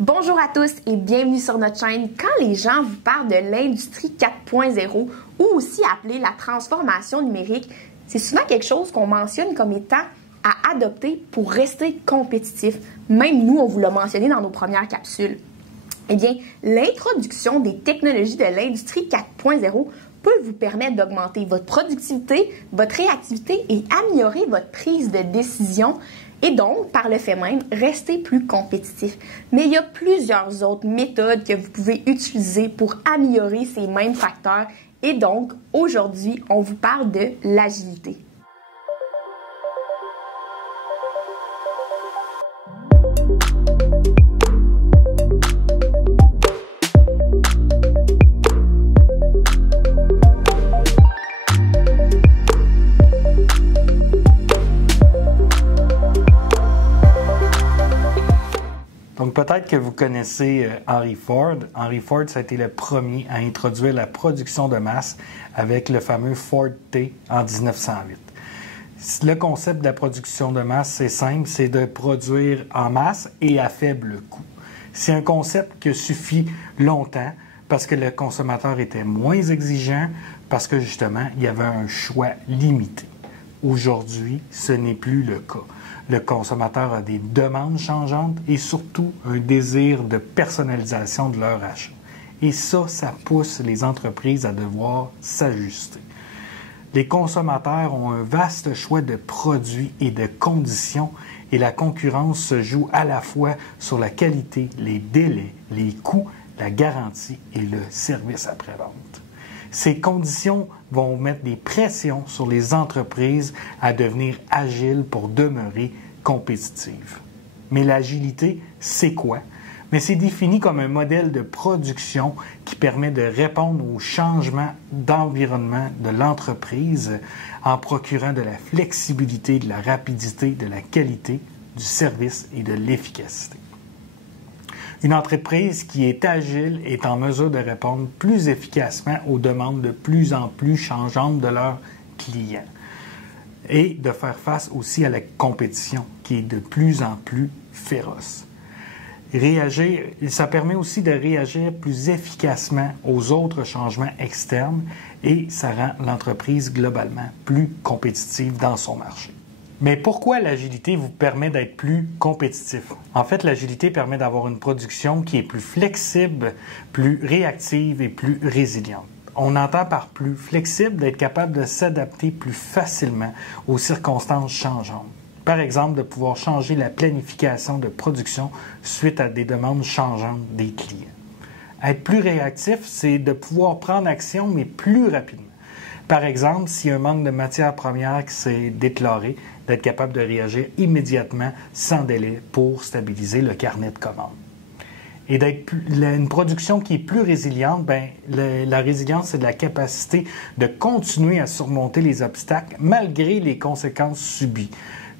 Bonjour à tous et bienvenue sur notre chaîne. Quand les gens vous parlent de l'industrie 4.0 ou aussi appelée la transformation numérique, c'est souvent quelque chose qu'on mentionne comme étant à adopter pour rester compétitif. Même nous, on vous l'a mentionné dans nos premières capsules. Eh bien, l'introduction des technologies de l'industrie 4.0 peut vous permettre d'augmenter votre productivité, votre réactivité et améliorer votre prise de décision et donc, par le fait même, rester plus compétitif. Mais il y a plusieurs autres méthodes que vous pouvez utiliser pour améliorer ces mêmes facteurs et donc, aujourd'hui, on vous parle de l'agilité. Donc, peut-être que vous connaissez Henry Ford. Henry Ford, ça a été le premier à introduire la production de masse avec le fameux Ford T en 1908. Le concept de la production de masse, c'est simple, c'est de produire en masse et à faible coût. C'est un concept qui suffit longtemps parce que le consommateur était moins exigeant, parce que justement, il y avait un choix limité. Aujourd'hui, ce n'est plus le cas. Le consommateur a des demandes changeantes et surtout un désir de personnalisation de leur achat. Et ça pousse les entreprises à devoir s'ajuster. Les consommateurs ont un vaste choix de produits et de conditions et la concurrence se joue à la fois sur la qualité, les délais, les coûts, la garantie et le service après-vente. Ces conditions vont mettre des pressions sur les entreprises à devenir agiles pour demeurer compétitives. Mais l'agilité, c'est quoi? Mais c'est défini comme un modèle de production qui permet de répondre aux changements d'environnement de l'entreprise en procurant de la flexibilité, de la rapidité, de la qualité, du service et de l'efficacité. Une entreprise qui est agile est en mesure de répondre plus efficacement aux demandes de plus en plus changeantes de leurs clients et de faire face aussi à la compétition qui est de plus en plus féroce. Réagir, ça permet aussi de réagir plus efficacement aux autres changements externes et ça rend l'entreprise globalement plus compétitive dans son marché. Mais pourquoi l'agilité vous permet d'être plus compétitif? En fait, l'agilité permet d'avoir une production qui est plus flexible, plus réactive et plus résiliente. On entend par plus flexible d'être capable de s'adapter plus facilement aux circonstances changeantes. Par exemple, de pouvoir changer la planification de production suite à des demandes changeantes des clients. Être plus réactif, c'est de pouvoir prendre action, mais plus rapidement. Par exemple, s'il y a un manque de matières premières qui s'est déclaré, d'être capable de réagir immédiatement, sans délai, pour stabiliser le carnet de commandes. Et une production qui est plus résiliente, la résilience, c'est de la capacité de continuer à surmonter les obstacles malgré les conséquences subies.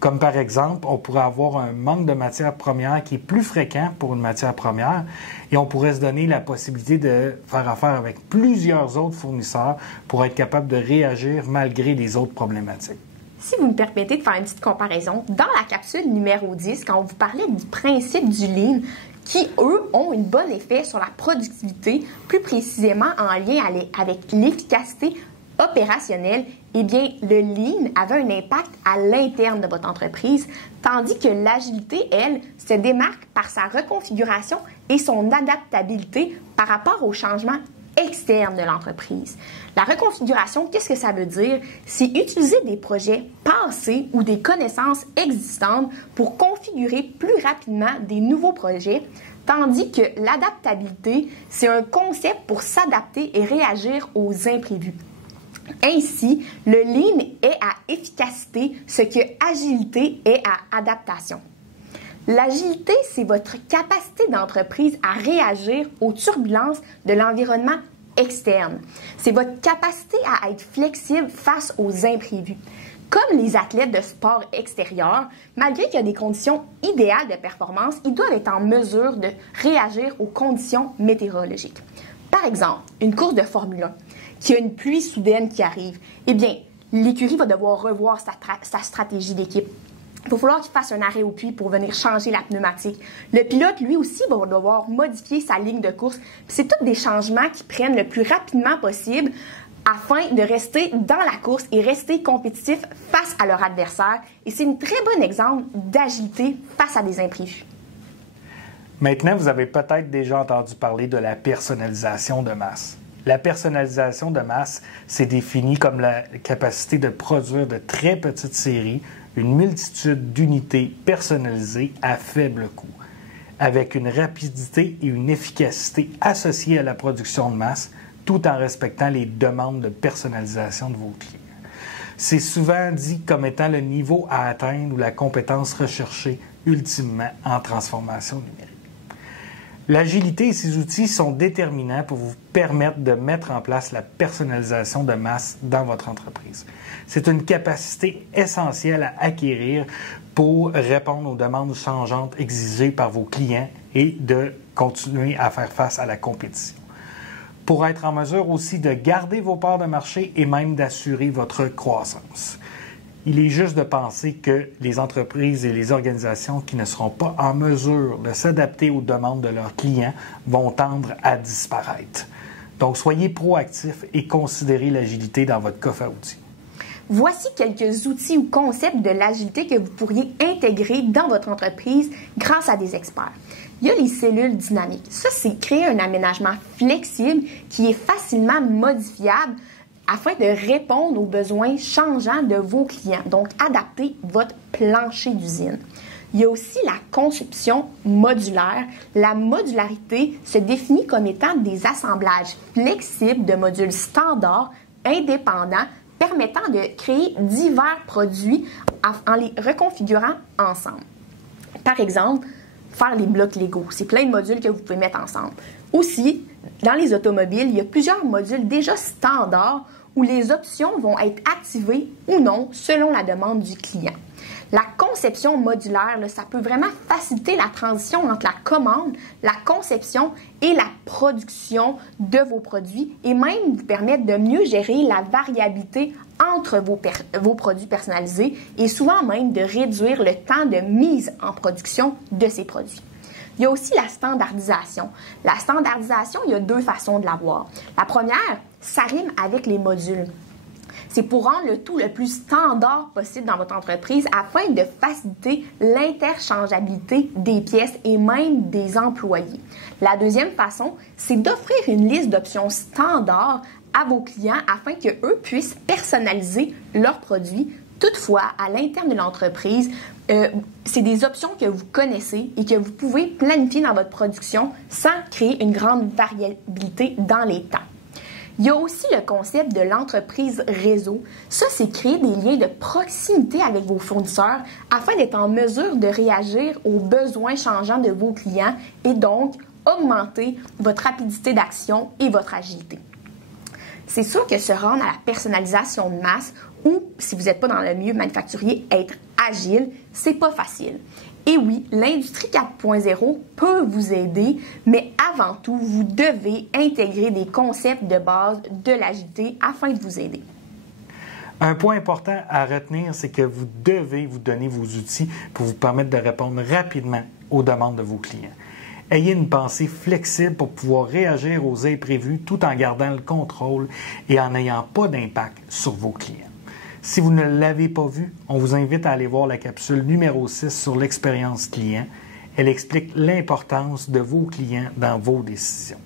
Comme par exemple, on pourrait avoir un manque de matières premières qui est plus fréquent pour une matière première et on pourrait se donner la possibilité de faire affaire avec plusieurs autres fournisseurs pour être capable de réagir malgré les autres problématiques. Si vous me permettez de faire une petite comparaison, dans la capsule numéro 10, quand on vous parlait du principe du Lean, qui, eux, ont un bon effet sur la productivité, plus précisément en lien avec l'efficacité opérationnelle, eh bien, le Lean avait un impact à l'interne de votre entreprise, tandis que l'agilité, elle, se démarque par sa reconfiguration et son adaptabilité par rapport aux changements externes de l'entreprise. La reconfiguration, qu'est-ce que ça veut dire? C'est utiliser des projets passés ou des connaissances existantes pour configurer plus rapidement des nouveaux projets, tandis que l'adaptabilité, c'est un concept pour s'adapter et réagir aux imprévus. Ainsi, le Lean est à efficacité ce que agilité est à adaptation. L'agilité, c'est votre capacité d'entreprise à réagir aux turbulences de l'environnement externe. C'est votre capacité à être flexible face aux imprévus. Comme les athlètes de sport extérieur, malgré qu'il y a des conditions idéales de performance, ils doivent être en mesure de réagir aux conditions météorologiques. Par exemple, une course de Formule 1, qui a une pluie soudaine qui arrive, eh bien, l'écurie va devoir revoir sa stratégie d'équipe. Il va falloir qu'il fasse un arrêt au puits pour venir changer la pneumatique. Le pilote, lui aussi, va devoir modifier sa ligne de course. C'est tous des changements qui prennent le plus rapidement possible afin de rester dans la course et rester compétitif face à leur adversaire. Et c'est un très bon exemple d'agilité face à des imprévus. Maintenant, vous avez peut-être déjà entendu parler de la personnalisation de masse. La personnalisation de masse, c'est défini comme la capacité de produire de très petites séries, une multitude d'unités personnalisées à faible coût, avec une rapidité et une efficacité associées à la production de masse, tout en respectant les demandes de personnalisation de vos clients. C'est souvent dit comme étant le niveau à atteindre ou la compétence recherchée ultimement en transformation numérique. L'agilité et ses outils sont déterminants pour vous permettre de mettre en place la personnalisation de masse dans votre entreprise. C'est une capacité essentielle à acquérir pour répondre aux demandes changeantes exigées par vos clients et de continuer à faire face à la compétition. Pour être en mesure aussi de garder vos parts de marché et même d'assurer votre croissance. Il est juste de penser que les entreprises et les organisations qui ne seront pas en mesure de s'adapter aux demandes de leurs clients vont tendre à disparaître. Donc, soyez proactifs et considérez l'agilité dans votre coffre à outils. Voici quelques outils ou concepts de l'agilité que vous pourriez intégrer dans votre entreprise grâce à des experts. Il y a les cellules dynamiques. Ça, c'est créer un aménagement flexible qui est facilement modifiable afin de répondre aux besoins changeants de vos clients. Donc, adapter votre plancher d'usine. Il y a aussi la conception modulaire. La modularité se définit comme étant des assemblages flexibles de modules standards, indépendants, permettant de créer divers produits en les reconfigurant ensemble. Par exemple, faire les blocs Lego. C'est plein de modules que vous pouvez mettre ensemble. Aussi, dans les automobiles, il y a plusieurs modules déjà standards où les options vont être activées ou non selon la demande du client. La conception modulaire, ça peut vraiment faciliter la transition entre la commande, la conception et la production de vos produits et même vous permettre de mieux gérer la variabilité entre vos produits personnalisés et souvent même de réduire le temps de mise en production de ces produits. Il y a aussi la standardisation. La standardisation, il y a deux façons de la voir. La première, ça rime avec les modules. C'est pour rendre le tout le plus standard possible dans votre entreprise afin de faciliter l'interchangeabilité des pièces et même des employés. La deuxième façon, c'est d'offrir une liste d'options standards à vos clients afin qu'eux puissent personnaliser leurs produits. Toutefois, à l'interne de l'entreprise, c'est des options que vous connaissez et que vous pouvez planifier dans votre production sans créer une grande variabilité dans les temps. Il y a aussi le concept de l'entreprise réseau. Ça, c'est créer des liens de proximité avec vos fournisseurs afin d'être en mesure de réagir aux besoins changeants de vos clients et donc augmenter votre rapidité d'action et votre agilité. C'est sûr que se rendre à la personnalisation de masse ou, si vous n'êtes pas dans le milieu manufacturier, être agile, c'est pas facile. Et oui, l'industrie 4.0 peut vous aider, mais avant tout, vous devez intégrer des concepts de base de l'agilité afin de vous aider. Un point important à retenir, c'est que vous devez vous donner vos outils pour vous permettre de répondre rapidement aux demandes de vos clients. Ayez une pensée flexible pour pouvoir réagir aux imprévus tout en gardant le contrôle et en n'ayant pas d'impact sur vos clients. Si vous ne l'avez pas vu, on vous invite à aller voir la capsule numéro 6 sur l'expérience client. Elle explique l'importance de vos clients dans vos décisions.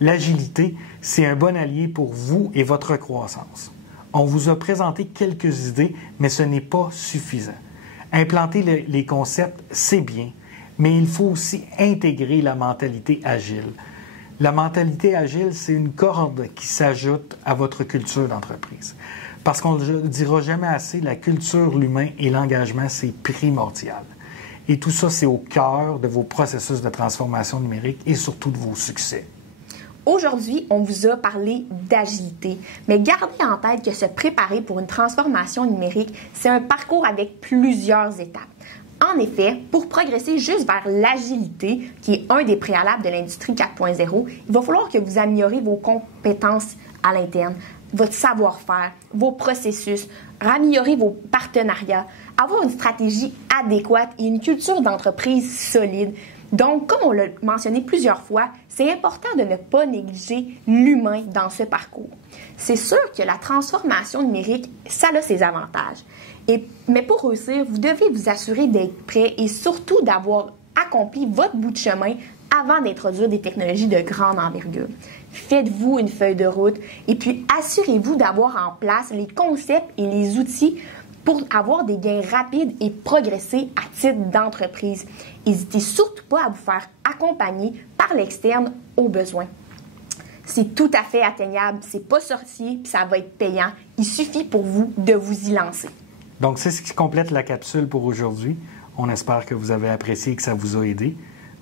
L'agilité, c'est un bon allié pour vous et votre croissance. On vous a présenté quelques idées, mais ce n'est pas suffisant. Implanter les concepts, c'est bien, mais il faut aussi intégrer la mentalité agile. La mentalité agile, c'est une corde qui s'ajoute à votre culture d'entreprise. Parce qu'on ne le dira jamais assez, la culture, l'humain et l'engagement, c'est primordial. Et tout ça, c'est au cœur de vos processus de transformation numérique et surtout de vos succès. Aujourd'hui, on vous a parlé d'agilité, mais gardez en tête que se préparer pour une transformation numérique, c'est un parcours avec plusieurs étapes. En effet, pour progresser juste vers l'agilité, qui est un des préalables de l'industrie 4.0, il va falloir que vous améliorez vos compétences à l'interne, votre savoir-faire, vos processus, améliorer vos partenariats, avoir une stratégie adéquate et une culture d'entreprise solide. Donc, comme on l'a mentionné plusieurs fois, c'est important de ne pas négliger l'humain dans ce parcours. C'est sûr que la transformation numérique, ça a ses avantages. Mais pour réussir, vous devez vous assurer d'être prêt et surtout d'avoir accompli votre bout de chemin avant d'introduire des technologies de grande envergure. Faites-vous une feuille de route et puis assurez-vous d'avoir en place les concepts et les outils pour avoir des gains rapides et progresser à titre d'entreprise. N'hésitez surtout pas à vous faire accompagner par l'externe au besoin. C'est tout à fait atteignable, c'est pas sorcier, puis ça va être payant. Il suffit pour vous de vous y lancer. Donc, c'est ce qui complète la capsule pour aujourd'hui. On espère que vous avez apprécié et que ça vous a aidé.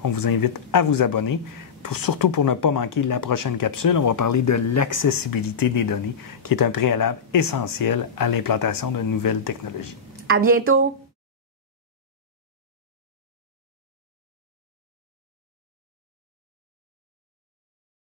On vous invite à vous abonner. Surtout pour ne pas manquer la prochaine capsule, on va parler de l'accessibilité des données, qui est un préalable essentiel à l'implantation de nouvelles technologies. À bientôt!